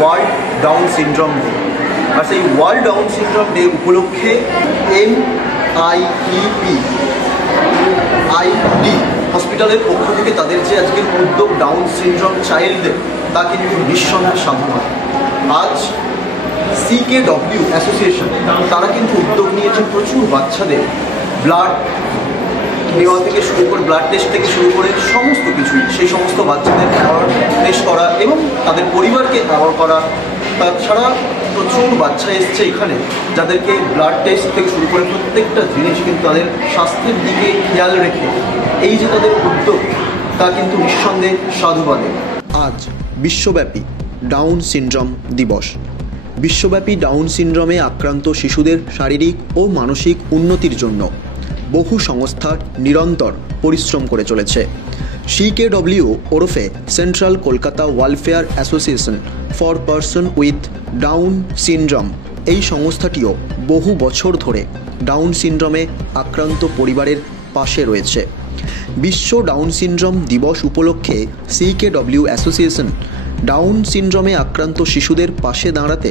World down syndrome day. আর সেই world down syndrome day উপলক্ষে MIEP হসপিটালের পক্ষ থেকে তাদের যে আজকের উদ্যোগ ডাউন সিনড্রোম চাইল্ডদের, তা কিন্তু নিঃসন্দেহে সাধনা। আজ CKW অ্যাসোসিয়েশন তারা কিন্তু উদ্যোগ নিয়েছে প্রচুর বাচ্চাদের ব্লাড নেওয়া থেকে শুরু করে, ব্লাড টেস্ট থেকে শুরু করে সমস্ত কিছুই, সেই সমস্ত বাচ্চাদের টেস্ট করা এবং তাদের পরিবারকে অ্যাওয়ার করা। তাছাড়া প্রচুর বাচ্চা এসছে এখানে যাদেরকে ব্লাড টেস্ট থেকে শুরু করে প্রত্যেকটা জিনিস কিন্তু তাদের স্বাস্থ্যের দিকে খেয়াল রেখে এই যে তাদের উদ্যোগ, তা কিন্তু নিঃসন্দেহে সাধুবাদে। আজ বিশ্বব্যাপী ডাউন সিনড্রোম দিবস। বিশ্বব্যাপী ডাউন সিনড্রোমে আক্রান্ত শিশুদের শারীরিক ও মানসিক উন্নতির জন্য বহু সংস্থা নিরন্তর পরিশ্রম করে চলেছে। CKW ওরফে central Kolkata welfare association for person with down syndrome, এই সংস্থাটিও বহু বছর ধরে ডাউন সিনড্রোমে আক্রান্ত পরিবারের পাশে রয়েছে। বিশ্ব ডাউন সিনড্রোম দিবস উপলক্ষে CKW অ্যাসোসিয়েশন ডাউন সিনড্রোমে আক্রান্ত শিশুদের পাশে দাঁড়াতে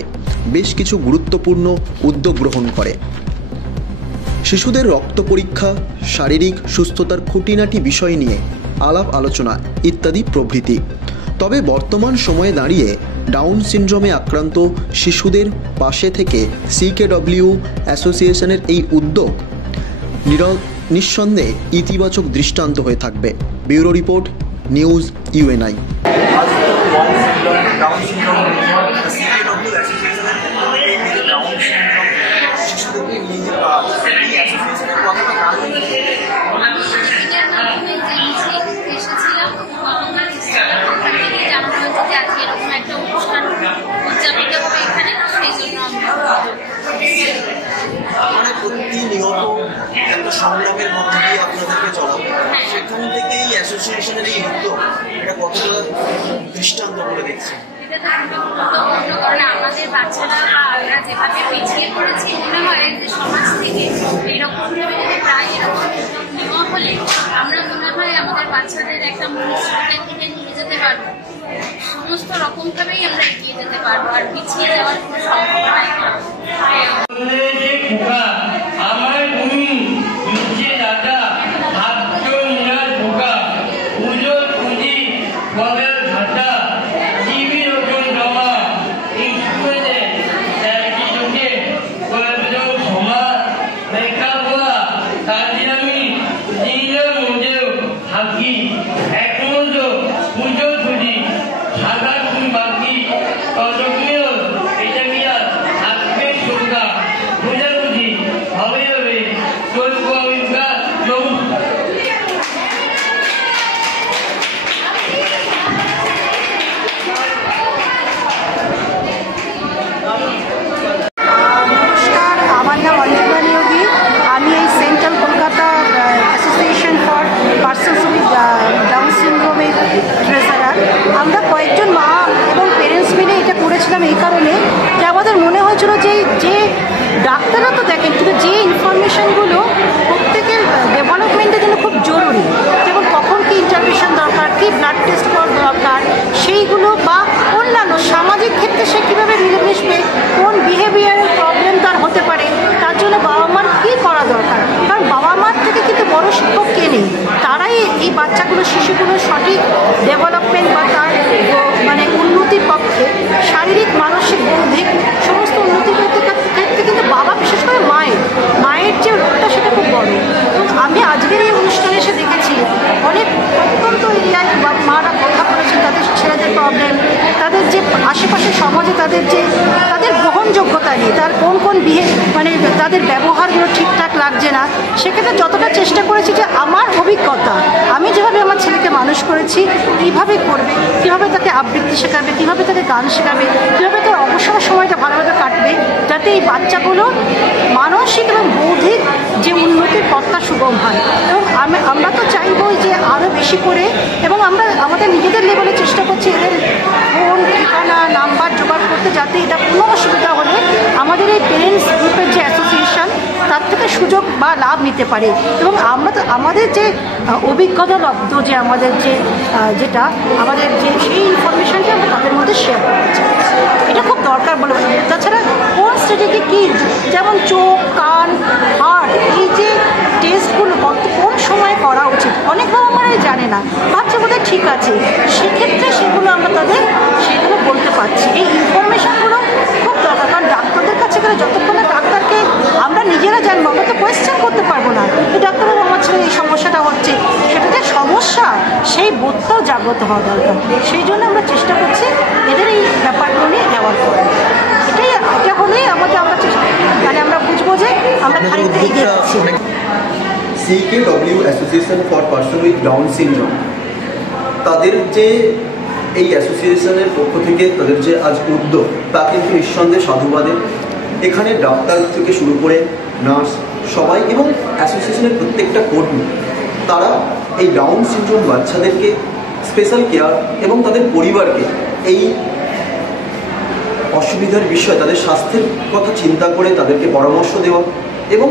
বেশ কিছু গুরুত্বপূর্ণ উদ্যোগ গ্রহণ করে। শিশুদের রক্ত পরীক্ষা, শারীরিক সুস্থতার খুঁটিনাটি বিষয় নিয়ে আলাপ আলোচনা ইত্যাদি প্রভৃতি। তবে বর্তমান সময়ে দাঁড়িয়ে ডাউন সিনড্রোমে আক্রান্ত শিশুদের পাশে থেকে CKW অ্যাসোসিয়েশনের এই উদ্যোগ নিঃসন্দেহে ইতিবাচক দৃষ্টান্ত হয়ে থাকবে। Bureau report, news UNI। প্রতিনিয়ত একটা সংগ্রামের মধ্যে দিয়ে আপনাদেরকে চলাবো, সেখান থেকে এই অ্যাসোসিয়েশনের এই উদ্যোগ, এটা কতটা দৃষ্টান্ত বলে দেখছি। কারণ আমাদের বাচ্চারা বা আমরা যেভাবে পিছিয়ে পড়েছি, মনে হয় যে সমাজ থেকে এরকম ভাবে প্রায় এরকম নেওয়া হলে আমরা মনে হয় আমাদের বাচ্চাদের একটা মনুষ্যত্বের দিকে নিয়ে যেতে পারবো, সমস্ত রকম ভাবেই আমরা এগিয়ে যেতে পারবো, আর পিছিয়ে যাওয়ার কোনো সম্ভাবনাই এই কারণে যে আমাদের মনে হয়েছিল যে ডাক্তাররা তো দেখেন, কিন্তু যে ইনফরমেশনগুলো প্রত্যেকের ডেভেলপমেন্টের জন্য খুব জরুরি, যেমন কখন কি ইন্টারভেনশন দরকার, কি ব্লাড টেস্ট করা দরকার, সেইগুলো বা অন্যান্য সামাজিক ক্ষেত্রে সে কীভাবে মিলেমিশবে, কোন বিহেভিয়ারের প্রবলেম তার হতে পারে, তার জন্য বাবা মার কী করা দরকার। কারণ বাবা মার থেকে কিন্তু বড় শিক্ষক কে নেই, তারাই এই বাচ্চাগুলো শিশুগুলোর সঠিক ডেভেলপমেন্ট বা তার মানে উন্নতির পক্ষে শারীরিক মানসিক বৌদ্ধিক সমস্ত উন্নতির ক্ষেত্রে কিন্তু বাবা, বিশেষ করে মায়ের যে রোলটা সেটা খুব বড়। এবং আমি আজকের এই অনুষ্ঠানে এসে দেখেছি অনেক প্রত্যন্ত এরিয়ায় মারা কথা বলেছেন তাদের ছেলেদের প্রবলেম, তাদের যে আশেপাশের সমাজে তাদের গ্রহণযোগ্যতা নেই, তার কোন মানে তাদের ব্যবহারগুলো ঠিকঠাক লাগছে না। সেক্ষেত্রে যতটা চেষ্টা করেছি যে আমার অভিজ্ঞতা, আমি যেভাবে আমার ছেলেকে মানুষ করেছি কীভাবে করবে, কীভাবে তাকে আবৃত্তি শেখাবে, কীভাবে তাকে গান শেখাবে, কীভাবে তার অবসর সময়টা ভালোভাবে কাটবে, যাতে এই বাচ্চাগুলো মানসিক এবং বৌদ্ধিক যে উন্নতির পথটা সুগম হয়। এবং আমরা তো চাইবই যে আরও বেশি করে, এবং আমরা আমাদের নিজেদের লেভেলে চেষ্টা করছি এদের ফোন, ঠিকানা, নাম্বার জোগাড় করতে, যাতে এটা কোনো অসুবিধা হলে আমাদের এই পেরেন্টস গ্রুপের যে অ্যাসোসিয়েশন তার থেকে সুযোগ বা লাভ নিতে পারে। এবং আমরা তো আমাদের যে অভিজ্ঞতা লব্ধ যে আমাদের যেটা আমাদের যে সেই ইনফরমেশনটা আমরা তাদের মধ্যে শেয়ার করতে চাই। না, ভাবছে বোধহয় ঠিক আছে, সেক্ষেত্রে সেগুলো আমরা তাদের সেগুলো বলতে পারছি। এই ইনফরমেশনগুলো খুব দরকার, কারণ ডাক্তারদের কাছে গেলে যতক্ষণ না ডাক্তারকে আমরা নিজেরা জানবো, আমরা তো কোয়েশ্চেন করতে পারবো না যে ডাক্তারবাবু আমার ছেলে এই সমস্যাটা হচ্ছে, সেটা যে সমস্যা সেই বোধটাও জাগ্রত হওয়া দরকার। সেই জন্য আমরা চেষ্টা করছি এদের এই ব্যাপারগুলো নিয়ে নেওয়ার পরে। এটা হলেই আমাদের আমরা বুঝবো যে আমরা খানিকটা এগিয়ে যাচ্ছি। CKW association for person with down syndrome, তাদের যে এই অ্যাসোসিয়েশনের পক্ষ থেকে তাদের যে আজ উদ্যোগ, তা কিন্তু নিঃসন্দেহে সাধুবাদের। এখানে ডাক্তার থেকে শুরু করে নার্স সবাই এবং অ্যাসোসিয়েশনের প্রত্যেকটা কর্মী, তারা এই ডাউন সিনড্রোম বাচ্চাদেরকে স্পেশাল কেয়ার এবং তাদের পরিবারকে এই অসুবিধার বিষয়, তাদের স্বাস্থ্যের কথা চিন্তা করে তাদেরকে পরামর্শ দেওয়া এবং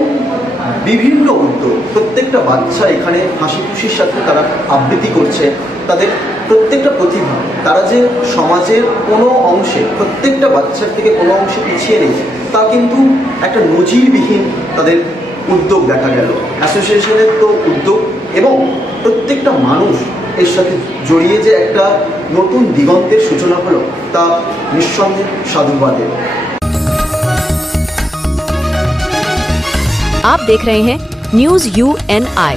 বিভিন্ন উদ্যোগ। প্রত্যেকটা বাচ্চা এখানে হাসি খুশির সাথে তারা আবৃত্তি করছে, তাদের প্রত্যেকটা প্রতিভা, তারা যে সমাজের কোনো অংশে, প্রত্যেকটা বাচ্চার থেকে কোনো অংশে পিছিয়ে নেই, তা কিন্তু একটা নজিরবিহীন তাদের উদ্যোগ দেখা গেল। অ্যাসোসিয়েশনের তো উদ্যোগ এবং প্রত্যেকটা মানুষ এর সাথে জড়িয়ে যে একটা নতুন দিগন্তের সূচনা হলো, তা নিঃসন্দেহে সাধুবাদের। आप देख रहे हैं न्यूज़ UNI।